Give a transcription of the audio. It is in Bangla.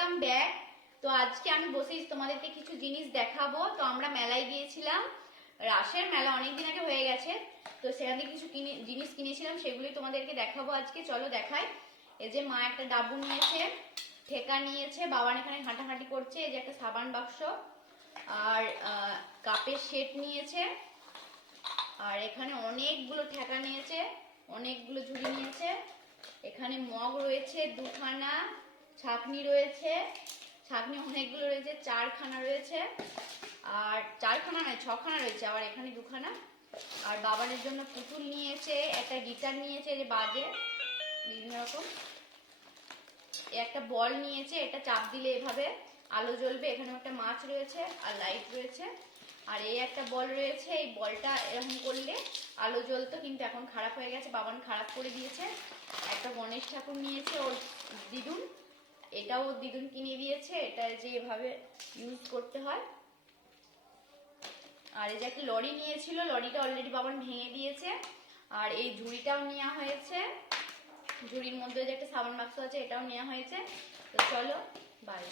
Welcome back. তো আজকে আমি বসেই তোমাদেরকে কিছু জিনিস দেখাবো। তো আমরা মেলায় গিয়েছিলাম, রাসের মেলা অনেকদিন আগে হয়ে গেছে। তো সেখান থেকে কিছু জিনিস কিনেছিলাম, সেগুলোই তোমাদেরকে দেখাবো আজকে। চলো দেখাই। এই যে মা একটা ডাবু নিয়েছে, ঠেকা নিয়েছে, বাবান এখানে হাঁটাহাঁটি করছে। এই যে একটা সাবান বাক্স, আর কাপের সেট নিয়েছে, আর এখানে অনেকগুলো ঠেকা নিয়েছে, অনেকগুলো ঝুড়ি নিয়েছে। এখানে মগ রয়েছে দুখানা, ছাঁকনি রয়েছে, ছাঁকনি অনেকগুলো রয়েছে, 4খানা রয়েছে, আর 4খানা নয় 6খানা রয়েছে, আবার এখানে 2খানা। আর বাবানের জন্য পুতুল নিয়েছে, একটা গিটার নিয়েছে যে বাজে বিভিন্ন রকম, একটা বল নিয়েছে, এটা চাপ দিলে এভাবে আলো জ্বলবে। এখানে একটা মাছ রয়েছে আর লাইট রয়েছে। আর এই একটা বল রয়েছে, এই বলটা এরকম করলে আলো জ্বলতো, কিন্তু এখন খারাপ হয়ে গেছে, বাবান খারাপ করে দিয়েছে। একটা গণেশ ঠাকুর নিয়েছে ওর দিদুন, এটাও দিদুন কিনে দিয়েছে, এটা যে এভাবে ইউজ করতে হয়। আর এই যে একটা লরি নিয়েছিল, লরিটা অলরেডি বাবান ভেঙে দিয়েছে। আর এই ঝুড়িটাও নেওয়া হয়েছে, ঝুড়ির মধ্যে যে একটা সাবান বাক্স আছে এটাও নেওয়া হয়েছে। তো চলো বাই।